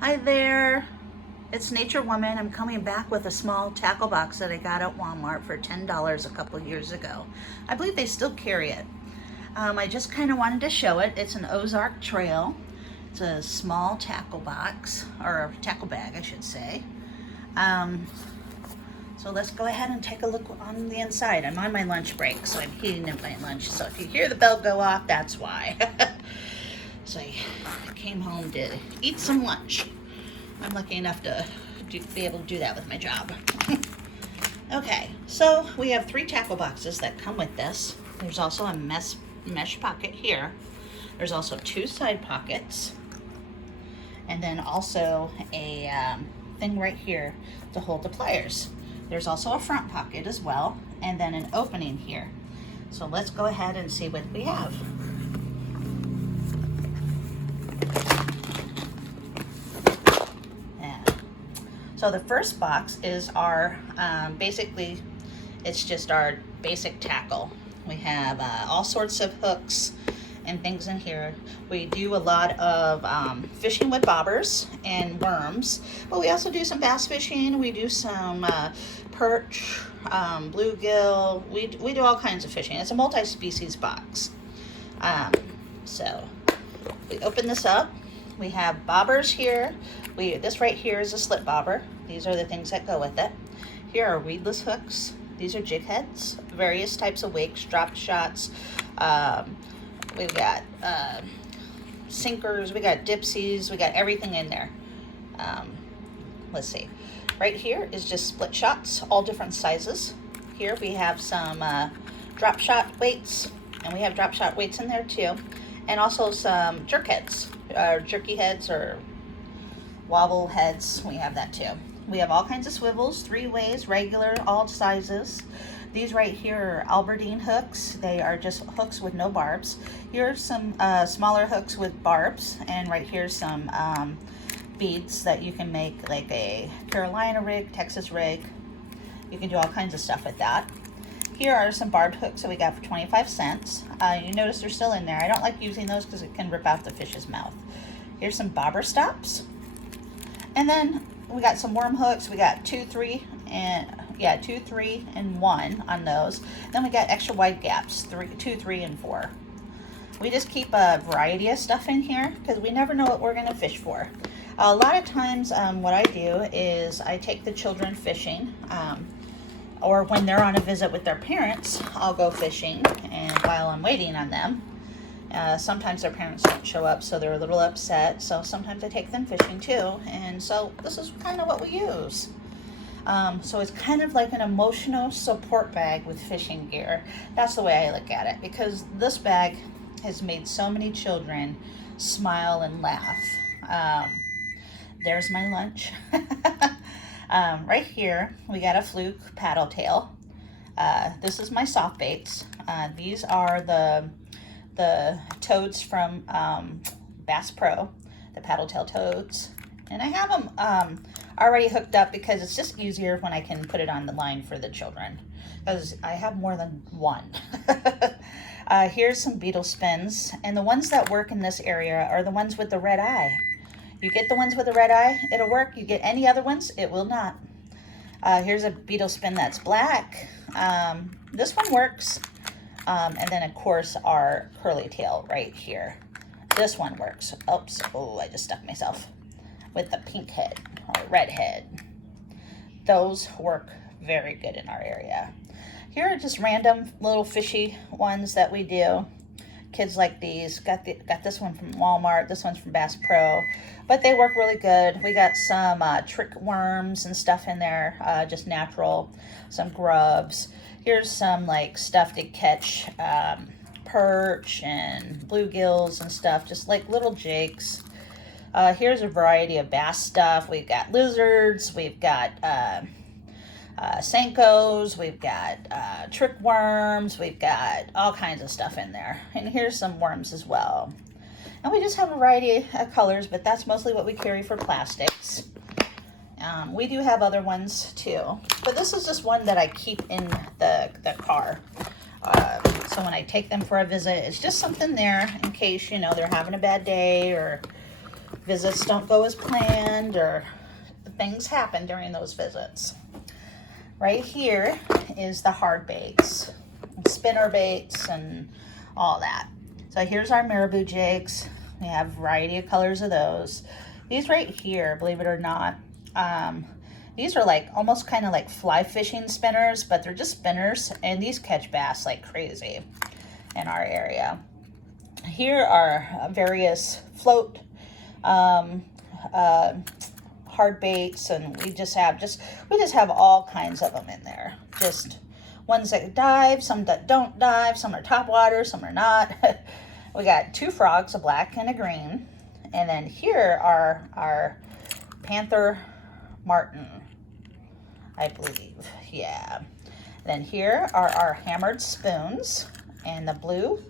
Hi there, it's Nature Woman. I'm coming back with a small tackle box that I got at Walmart for $10 a couple years ago. I believe they still carry it. I just kind of wanted to show it. It's an Ozark Trail. It's a small tackle box, or tackle bag I should say. So let's go ahead and take a look on the inside. I'm on my lunch break, so I'm heating up my lunch. So if you hear the bell go off, that's why. So I came home to eat some lunch. I'm lucky enough to be able to do that with my job. Okay, so we have 3 tackle boxes that come with this. There's also a mesh pocket here. There's also 2 side pockets. And then also a thing right here to hold the pliers. There's also a front pocket as well, and then an opening here. So let's go ahead and see what we have. So the first box is our, basically, it's just our basic tackle. We have all sorts of hooks and things in here. We do a lot of fishing with bobbers and worms, but we also do some bass fishing. We do some perch, bluegill. We do all kinds of fishing. It's a multi-species box. So we open this up. We have bobbers here. This right here is a slip bobber. These are the things that go with it. Here are weedless hooks. These are jig heads, various types of wakes, drop shots. We've got sinkers, we got dipsies, we got everything in there. Let's see. Right here is just split shots, all different sizes. Here we have some drop shot weights, and we have drop shot weights in there too. And also some jerk heads, jerky heads or wobble heads. We have that too. We have all kinds of swivels, 3 ways, regular, all sizes. These right here are Albertine hooks. They are just hooks with no barbs. Here's some smaller hooks with barbs, and right here's some beads that you can make, like a Carolina rig, Texas rig. You can do all kinds of stuff with that. Here are some barbed hooks that we got for 25 cents. You notice they're still in there. I don't like using those because it can rip out the fish's mouth. Here's some bobber stops. And then we got some worm hooks. We got 2, 3, and 1 on those. Then we got extra wide gaps, 2, 3, and 4. We just keep a variety of stuff in here because we never know what we're going to fish for. A lot of times what I do is I take the children fishing, or when they're on a visit with their parents, I'll go fishing, and while I'm waiting on them, sometimes their parents don't show up, so they're a little upset, so sometimes I take them fishing too, and so this is kind of what we use. So it's kind of like an emotional support bag with fishing gear. That's the way I look at it, because this bag has made so many children smile and laugh. There's my lunch. Right here, we got a fluke paddle tail. This is my soft baits. These are the toads from Bass Pro, the paddle tail toads. And I have them already hooked up because it's just easier when I can put it on the line for the children, because I have more than one. Here's some beetle spins, and the ones that work in this area are the ones with the red eye. You get the ones with the red eye, it'll work. You get any other ones, it will not. Here's a beetle spin that's black. This one works. And then of course our curly tail right here. This one works. Oops, oh, I just stuck myself. With the pink head or red head. Those work very good in our area. Here are just random little fishy ones that we do. Kids like these. Got this one from Walmart. This one's from Bass Pro. But they work really good. We got some trick worms and stuff in there. Just natural. Some grubs. Here's some like stuff to catch perch and bluegills and stuff. Just like little jigs. Here's a variety of bass stuff. We've got lizards. We've got Senkos, we've got trick worms, we've got all kinds of stuff in there. And here's some worms as well. And we just have a variety of colors, but that's mostly what we carry for plastics. We do have other ones too, but this is just one that I keep in the car. So when I take them for a visit, it's just something there in case, you know, they're having a bad day or visits don't go as planned or things happen during those visits. Right here is the hard baits, spinner baits and all that. So here's our marabou jigs. We have a variety of colors of those. These right here, believe it or not, these are like almost kind of like fly fishing spinners, but they're just spinners, and these catch bass like crazy in our area. Here are various float hard baits, and we just have all kinds of them in there. Just ones that dive, some that don't dive, some are top water, some are not. We got 2 frogs, a black and a green. And then here are our panther martin, I believe. Yeah. And then here are our hammered spoons, and the blue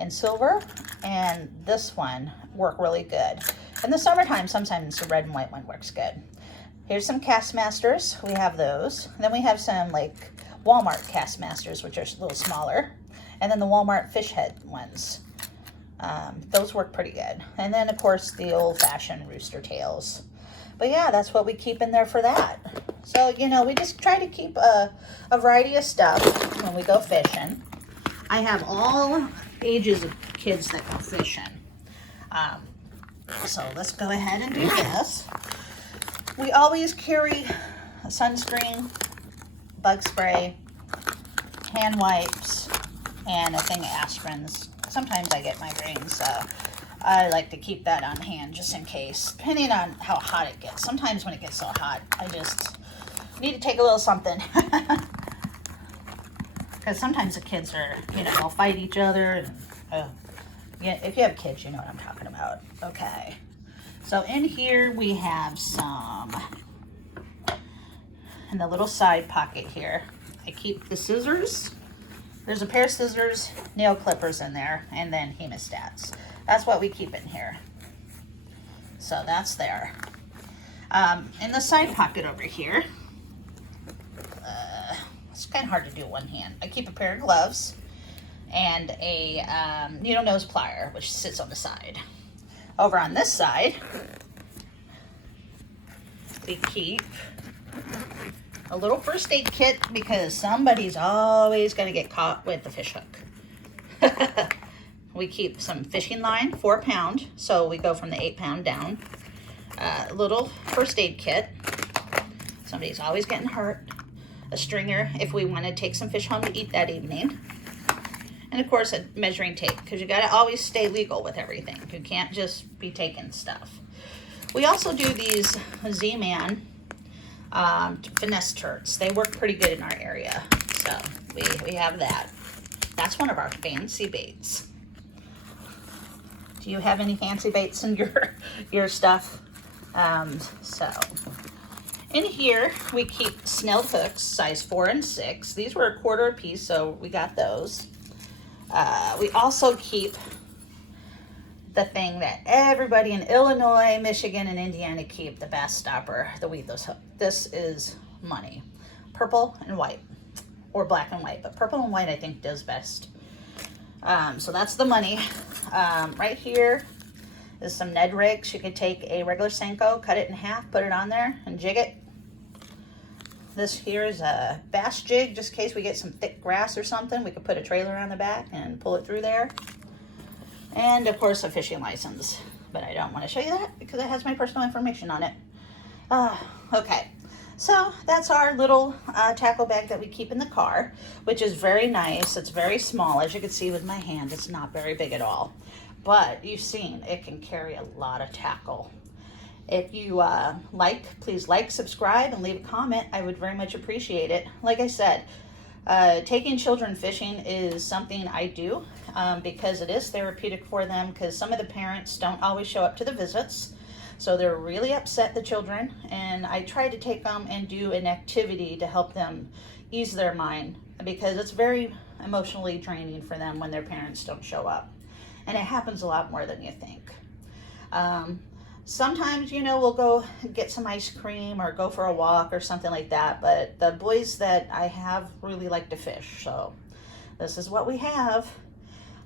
and silver, and this one work really good. In the summertime, sometimes the red and white one works good. Here's some Castmasters. We have those. And then we have some like Walmart Castmasters, which are a little smaller. And then the Walmart fish head ones. Those work pretty good. And then, of course, the old-fashioned rooster tails. But yeah, that's what we keep in there for that. So, you know, we just try to keep a variety of stuff when we go fishing. I have all ages of kids that go fishing. So let's go ahead and do this. We always carry sunscreen, bug spray, hand wipes, and a thing of aspirins. Sometimes I get migraines, so I like to keep that on hand just in case, depending on how hot it gets. Sometimes when it gets so hot, I just need to take a little something. Because sometimes the kids are, you know, they'll fight each other. And, yeah, if you have kids, you know what I'm talking about. Okay. So in here we have some, in the little side pocket here, I keep the scissors. There's a pair of scissors, nail clippers in there, and then hemostats. That's what we keep in here. So that's there. In the side pocket over here, it's kind of hard to do one hand. I keep a pair of gloves and a needle nose plier, which sits on the side. Over on this side, we keep a little first aid kit because somebody's always going to get caught with the fish hook. We keep some fishing line, 4 pound, so we go from the 8 pound down. A little first aid kit. Somebody's always getting hurt. A stringer if we want to take some fish home to eat that evening. And of course a measuring tape, because you got to always stay legal with everything. You can't just be taking stuff. We also do these Z-Man finesse turrets. They work pretty good in our area, so we have that. That's one of our fancy baits. Do you have any fancy baits in your stuff? So in here we keep snell hooks, size 4 and 6. These were $1/4 a piece, so we got those. We also keep the thing that everybody in Illinois, Michigan, and Indiana keep, the bass stopper, the weedless hook. This is money. Purple and white, or black and white, but purple and white I think does best. So that's the money. Right here is some Ned rigs. You could take a regular Senko, cut it in half, put it on there, and jig it. This here is a bass jig, just in case we get some thick grass or something. We could put a trailer on the back and pull it through there. And of course a fishing license, but I don't want to show you that because it has my personal information on it. Okay, so that's our little tackle bag that we keep in the car, which is very nice. It's very small. As you can see with my hand, it's not very big at all, but you've seen it can carry a lot of tackle. If you please like, subscribe, and leave a comment. I would very much appreciate it. Like I said, taking children fishing is something I do because it is therapeutic for them, because some of the parents don't always show up to the visits. So they're really upset, the children, and I try to take them and do an activity to help them ease their mind, because it's very emotionally draining for them when their parents don't show up. And it happens a lot more than you think. Sometimes, you know, we'll go get some ice cream or go for a walk or something like that, but the boys that I have really like to fish, so this is what we have.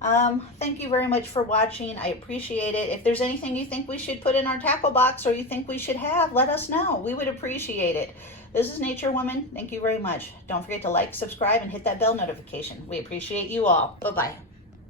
Thank you very much for watching. I appreciate it. If there's anything you think we should put in our tackle box or you think we should have, let us know. We would appreciate it. This is Nature Woman. Thank you very much. Don't forget to like, subscribe, and hit that bell notification. We appreciate you all. Bye-bye.